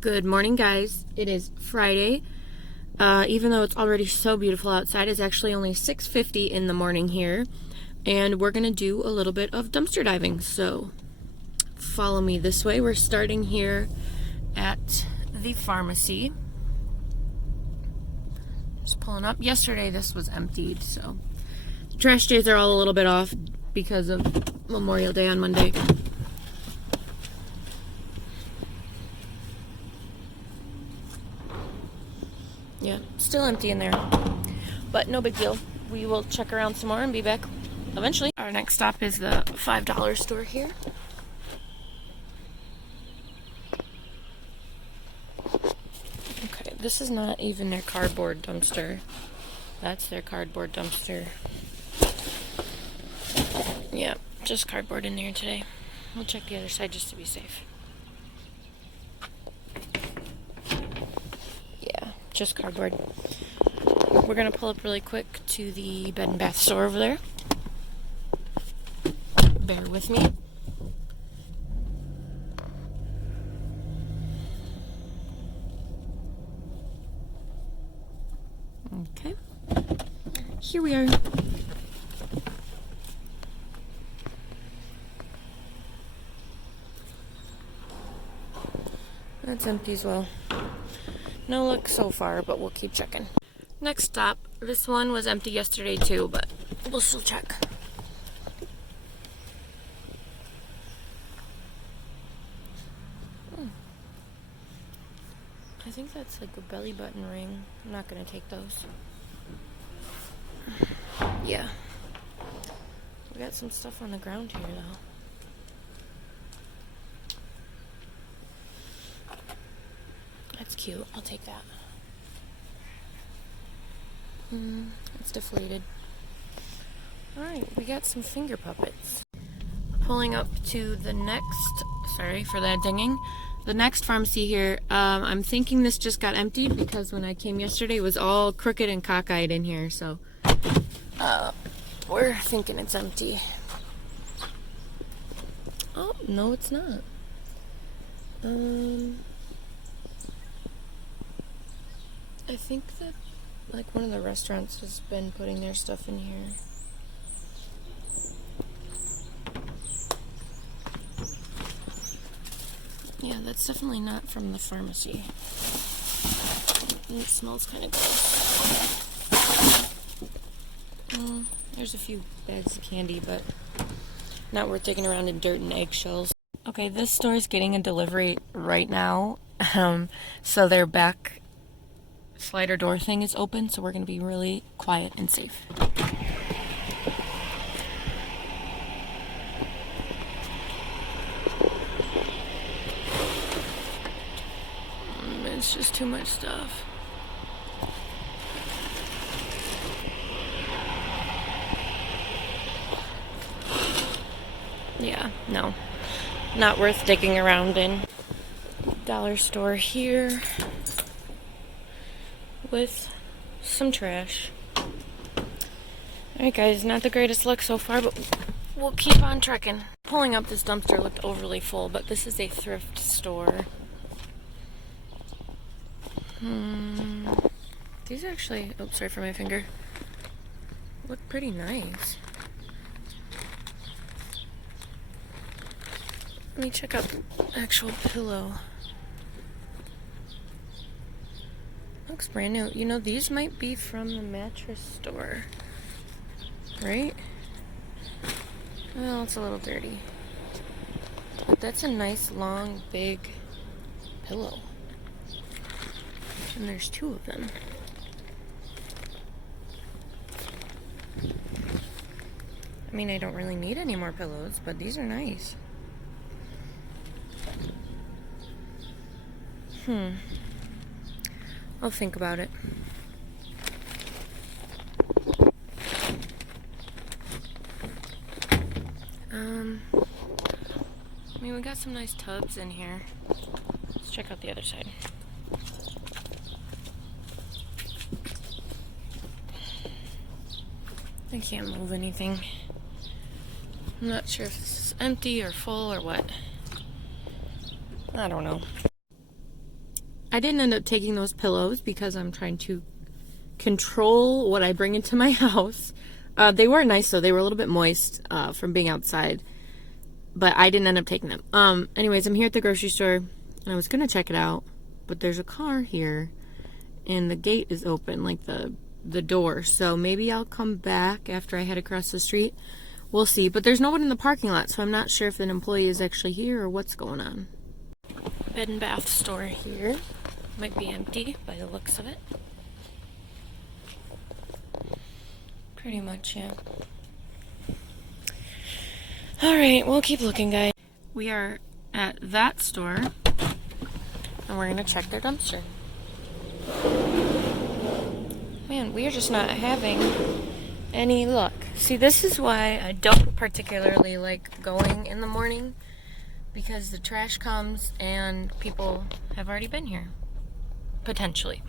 Good morning, guys. It is Friday. Even though it's already so beautiful outside, it's actually only 6:50 in the morning here, and we're gonna do a little bit of dumpster diving. So follow me this way. We're starting here at the pharmacy. Just pulling up. Yesterday this was emptied, so trash days are all a little bit off because of Memorial Day on Monday. Yeah, still empty in there, but no big deal. We will check around some more and be back eventually. Our next stop is the $5 store here. Okay, this is not even their cardboard dumpster. That's their cardboard dumpster. Yeah, just cardboard in there today. We'll check the other side just to be safe. Yeah, just cardboard. We're gonna pull up really quick to the Bed and Bath store over there. Bear with me. Okay. Here we are. That's empty as well. No luck so far, but we'll keep checking. Next stop. This one was empty yesterday too, but we'll still check. I think that's like a belly button ring. I'm not gonna take those. Yeah. We got some stuff on the ground here though. That's cute. I'll take that. It's deflated. Alright, we got some finger puppets. Pulling up to the next, sorry for that dinging, the next pharmacy here. I'm thinking this just got emptied because when I came yesterday it was all crooked and cockeyed in here, so we're thinking it's empty. Oh, no it's not. I think that like one of the restaurants has been putting their stuff in here. Yeah, that's definitely not from the pharmacy. It smells kind of gross. There's a few bags of candy, but not worth taking around in dirt and eggshells. Okay, this store is getting a delivery right now. So their back slider door thing is open, so we're going to be really quiet and safe. It's just too much stuff. Yeah, no. Not worth digging around in. Dollar store here with some trash. Alright guys, not the greatest luck so far, but we'll keep on trekking. Pulling up this dumpster looked overly full, but this is a thrift store. These actually, oops, sorry for my finger, look pretty nice. Let me check out the actual pillow. Looks brand new. You know, these might be from the mattress store, right? Well, it's a little dirty. But that's a nice, long, big pillow. And there's two of them. I mean, I don't really need any more pillows, but these are nice. I'll think about it. I mean, we got some nice tubs in here. Let's check out the other side. I can't move anything. I'm not sure if this is empty or full or what. I don't know. I didn't end up taking those pillows because I'm trying to control what I bring into my house. They were nice though. They were a little bit moist from being outside, but I didn't end up taking them. Anyways, I'm here at the grocery store and I was gonna check it out, but there's a car here and the gate is open, like the door. So maybe I'll come back after I head across the street. We'll see. But there's no one in the parking lot, so I'm not sure if an employee is actually here or what's going on. Bed and bath store here. Might be empty by the looks of it. Pretty much, yeah. Alright, we'll keep looking, guys. We are at that store, and we're going to check their dumpster. Man, we are just not having any luck. See, this is why I don't particularly like going in the morning, because the trash comes and people have already been here, potentially.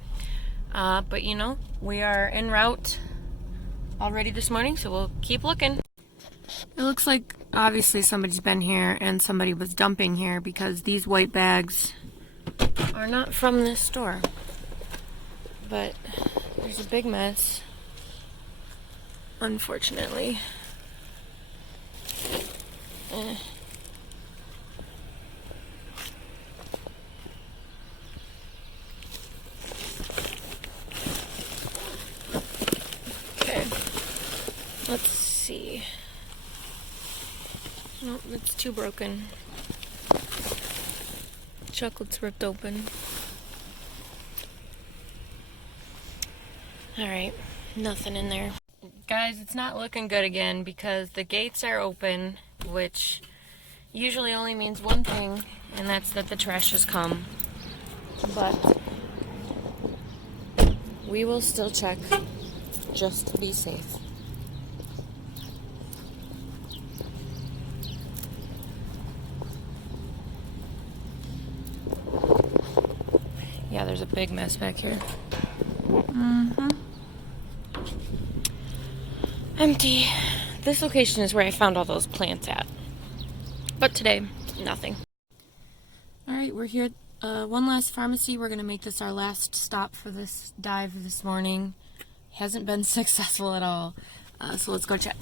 But you know, we are en route already this morning, so we'll keep looking. It looks like obviously somebody's been here and somebody was dumping here, because these white bags are not from this store. But there's a big mess, unfortunately. Okay, let's see. Nope, it's too broken. Chocolate's ripped open. Alright, nothing in there. Guys, it's not looking good again because the gates are open, which usually only means one thing, and that's that the trash has come. But we will still check just to be safe. Yeah, there's a big mess back here. Empty. This location is where I found all those plants at. But today, nothing. Alright, we're here at one last pharmacy. We're going to make this our last stop for this dive this morning. Hasn't been successful at all. So let's go check.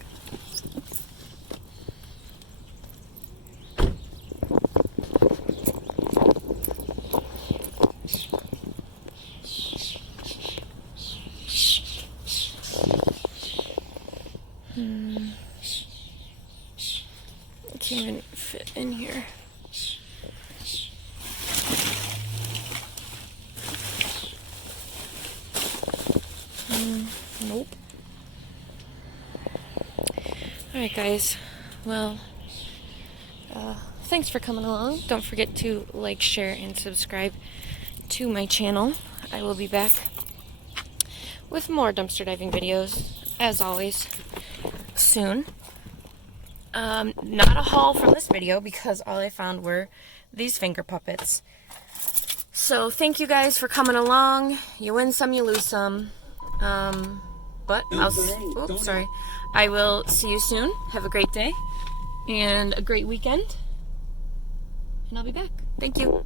Can't even fit in here. Nope. Alright guys, well, thanks for coming along. Don't forget to like, share, and subscribe to my channel. I will be back with more dumpster diving videos, as always, soon. Not a haul from this video because all I found were these finger puppets. So thank you guys for coming along. You win some, you lose some. But I will see you soon. Have a great day and a great weekend. And I'll be back. Thank you.